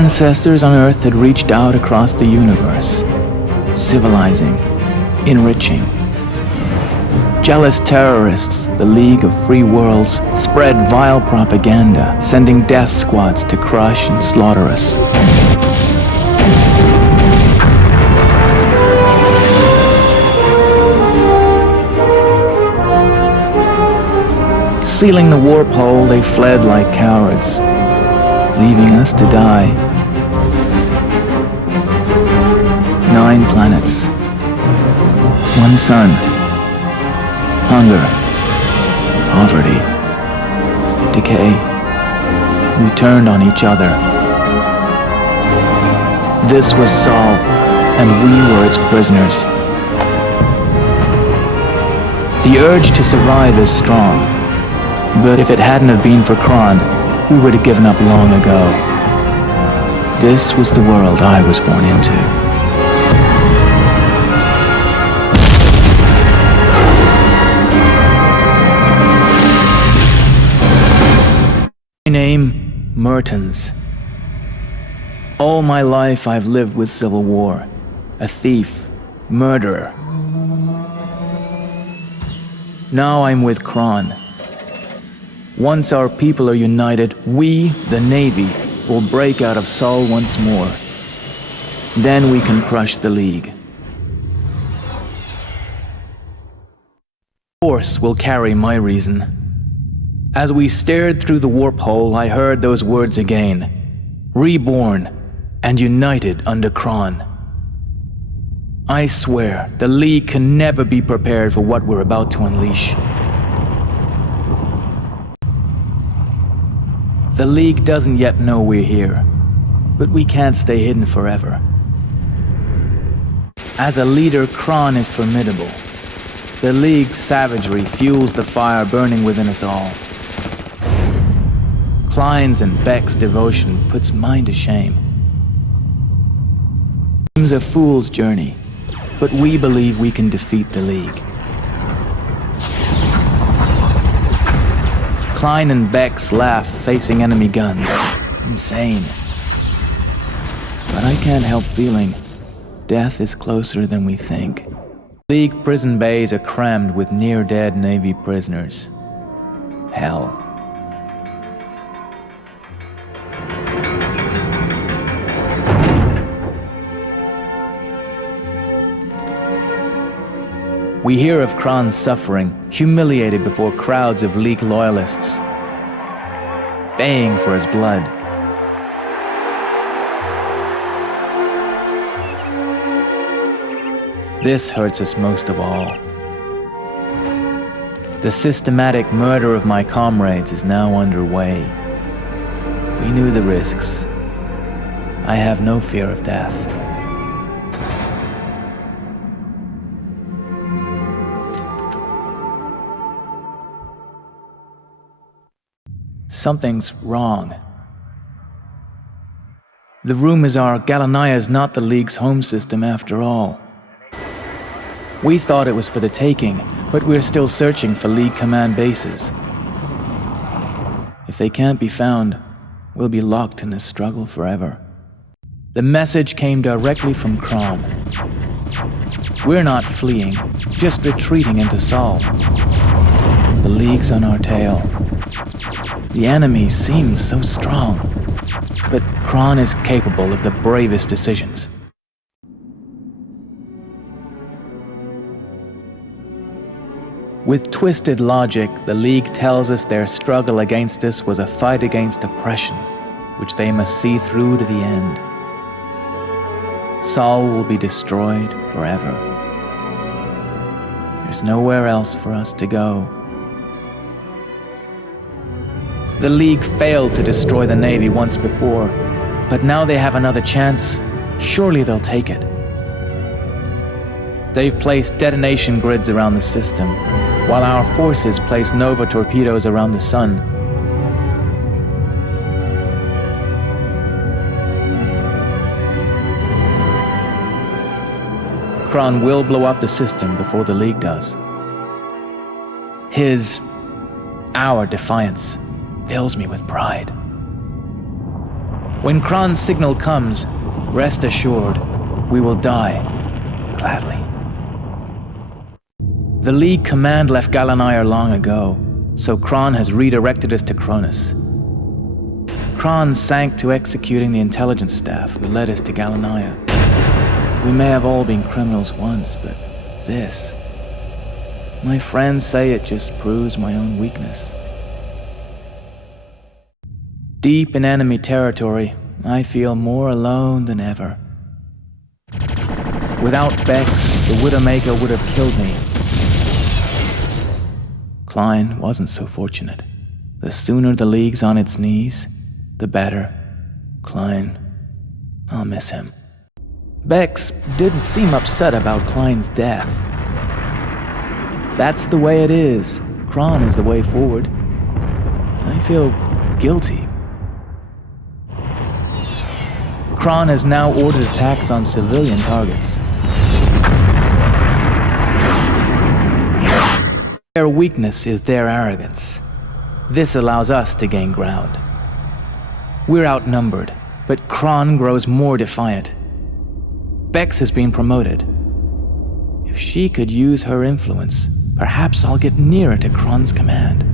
ancestors on Earth had reached out across the universe, civilizing, enriching. Jealous terrorists, the League of Free Worlds, spread vile propaganda, sending death squads to crush and slaughter us. Sealing the warp hole, they fled like cowards, leaving us to die. 9 planets, 1 sun, hunger, poverty, decay. We turned on each other. This was Sol, and we were its prisoners. The urge to survive is strong, but if it hadn't have been for Kron, we would have given up long ago. This was the world I was born into. My name, Mertens. All my life I've lived with civil war. A thief, murderer. Now I'm with Kron. Once our people are united, we, the Navy, will break out of Sol once more. Then we can crush the League. Force will carry my reason. As we stared through the warp hole, I heard those words again. Reborn and united under Kron. I swear, the League can never be prepared for what we're about to unleash. The League doesn't yet know we're here, but we can't stay hidden forever. As a leader, Kron is formidable. The League's savagery fuels the fire burning within us all. Klein's and Beck's devotion puts mine to shame. It seems a fool's journey, but we believe we can defeat the League. Klein and Beck's laugh facing enemy guns. Insane. But I can't help feeling death is closer than we think. League prison bays are crammed with near-dead Navy prisoners. Hell. We hear of Kron's suffering, humiliated before crowds of League loyalists, baying for his blood. This hurts us most of all. The systematic murder of my comrades is now underway. We knew the risks. I have no fear of death. Something's wrong. The rumors are Galanaya is not the League's home system after all. We thought it was for the taking, but we're still searching for League command bases. If they can't be found, we'll be locked in this struggle forever. The message came directly from Kron. We're not fleeing, just retreating into Sol. The League's on our tail. The enemy seems so strong, but Kron is capable of the bravest decisions. With twisted logic, the League tells us their struggle against us was a fight against oppression, which they must see through to the end. Sol will be destroyed forever. There's nowhere else for us to go. The League failed to destroy the Navy once before, but now they have another chance. Surely they'll take it. They've placed detonation grids around the system, while our forces place Nova torpedoes around the sun. Kron will blow up the system before the League does. Our defiance fills me with pride. When Kron's signal comes, rest assured, we will die gladly. The League command left Galanaya long ago, so Kron has redirected us to Cronus. Kron sank to executing the intelligence staff who led us to Galanaya. We may have all been criminals once, but this... my friends say it just proves my own weakness. Deep in enemy territory, I feel more alone than ever. Without Bex, the Widowmaker would have killed me. Klein wasn't so fortunate. The sooner the League's on its knees, the better. Klein, I'll miss him. Bex didn't seem upset about Klein's death. That's the way it is. Kron is the way forward. I feel guilty. Kron has now ordered attacks on civilian targets. Their weakness is their arrogance. This allows us to gain ground. We're outnumbered, but Kron grows more defiant. Bex has been promoted. If she could use her influence, perhaps I'll get nearer to Kron's command.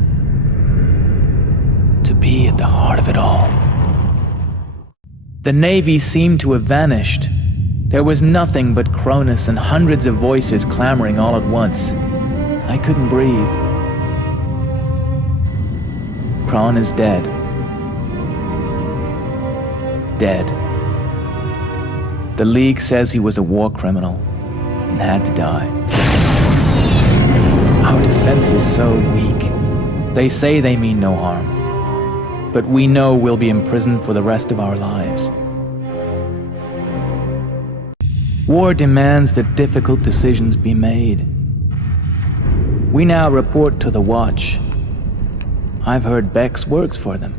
To be at the heart of it all. The Navy seemed to have vanished. There was nothing but Cronus and hundreds of voices clamoring all at once. I couldn't breathe. Kron is dead. Dead. The League says he was a war criminal and had to die. Our defense is so weak. They say they mean no harm, but we know we'll be imprisoned for the rest of our lives. War demands that difficult decisions be made. We now report to the Watch. I've heard Bex works for them.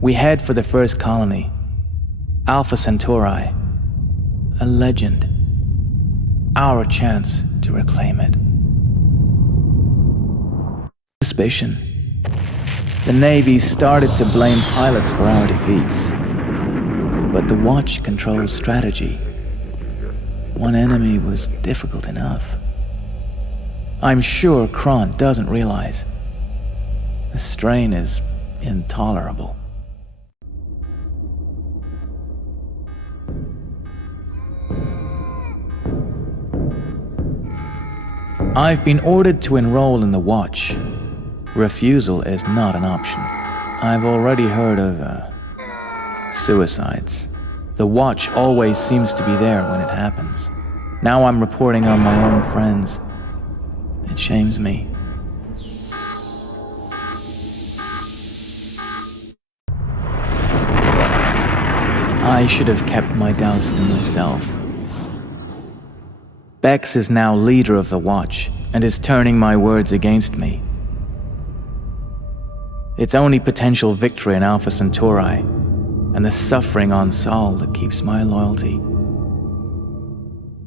We head for the first colony, Alpha Centauri, a legend. Our chance to reclaim it. Suspicion. The Navy started to blame pilots for our defeats. But the Watch controls strategy. One enemy was difficult enough. I'm sure Kron doesn't realize. The strain is intolerable. I've been ordered to enroll in the Watch. Refusal is not an option. I've already heard of, suicides. The Watch always seems to be there when it happens. Now I'm reporting on my own friends. It shames me. I should have kept my doubts to myself. Bex is now leader of the Watch and is turning my words against me. It's only potential victory in Alpha Centauri and the suffering on Sol that keeps my loyalty.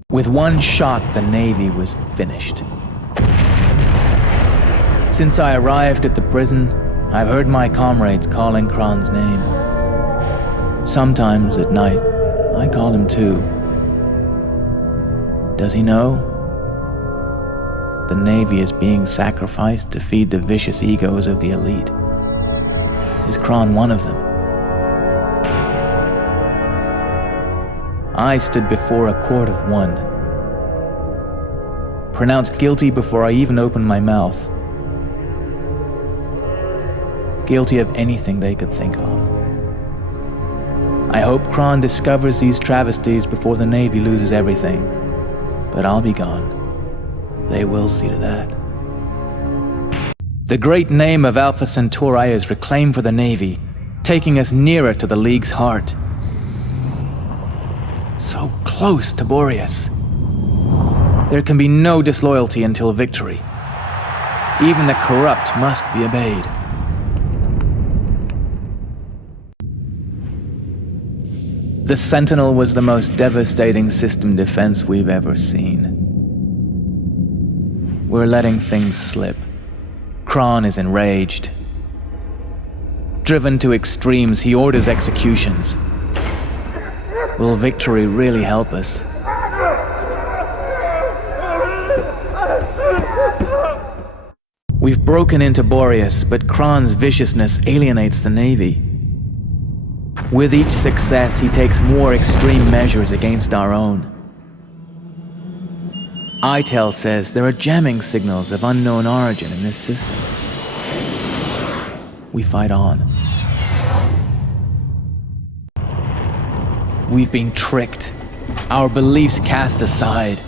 With one shot, the Navy was finished. Since I arrived at the prison, I've heard my comrades calling Kron's name. Sometimes at night, I call him too. Does he know? The Navy is being sacrificed to feed the vicious egos of the elite. Is Kron one of them? I stood before a court of one. Pronounced guilty before I even opened my mouth. Guilty of anything they could think of. I hope Kron discovers these travesties before the Navy loses everything. But I'll be gone. They will see to that. The great name of Alpha Centauri is reclaimed for the Navy, taking us nearer to the League's heart. So close to Boreas. There can be no disloyalty until victory. Even the corrupt must be obeyed. The Sentinel was the most devastating system defense we've ever seen. We're letting things slip. Kron is enraged. Driven to extremes, he orders executions. Will victory really help us? We've broken into Boreas, but Kron's viciousness alienates the Navy. With each success, he takes more extreme measures against our own. ITEL says there are jamming signals of unknown origin in this system. We fight on. We've been tricked, our beliefs cast aside.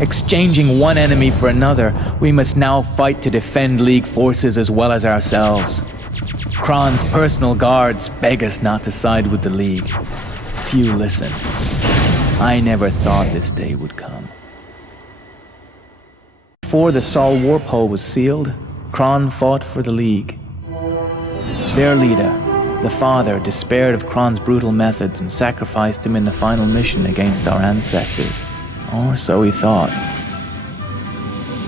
Exchanging one enemy for another, we must now fight to defend League forces as well as ourselves. Kron's personal guards beg us not to side with the League. Few listen. I never thought this day would come. Before the Sol Warpole was sealed, Kron fought for the League. Their leader, the Father, despaired of Kron's brutal methods and sacrificed him in the final mission against our ancestors. Or so he thought.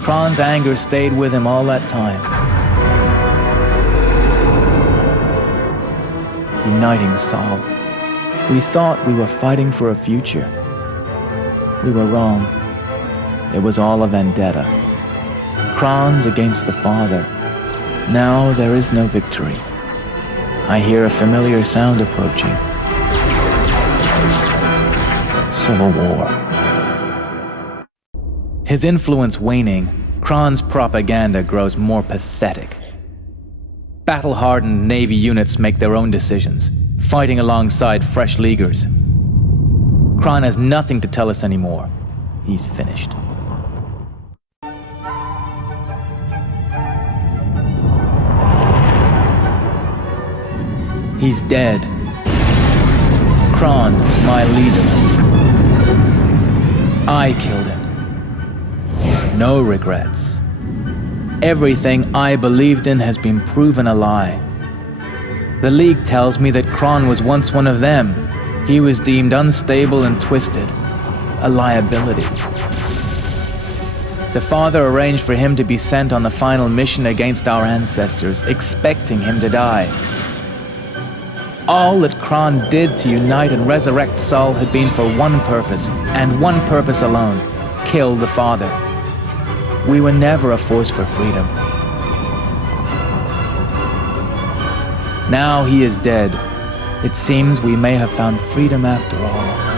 Kron's anger stayed with him all that time. Uniting Sol. We thought we were fighting for a future. We were wrong. It was all a vendetta. Kron's against the Father. Now there is no victory. I hear a familiar sound approaching. Civil War. His influence waning, Kron's propaganda grows more pathetic. Battle-hardened Navy units make their own decisions, fighting alongside fresh Leaguers. Kron has nothing to tell us anymore. He's finished. He's dead. Kron, my leader. I killed him. No regrets. Everything I believed in has been proven a lie. The League tells me that Kron was once one of them. He was deemed unstable and twisted. A liability. The Father arranged for him to be sent on the final mission against our ancestors, expecting him to die. All that Kron did to unite and resurrect Sol had been for one purpose, and one purpose alone: kill the Father. We were never a force for freedom. Now he is dead. It seems we may have found freedom after all.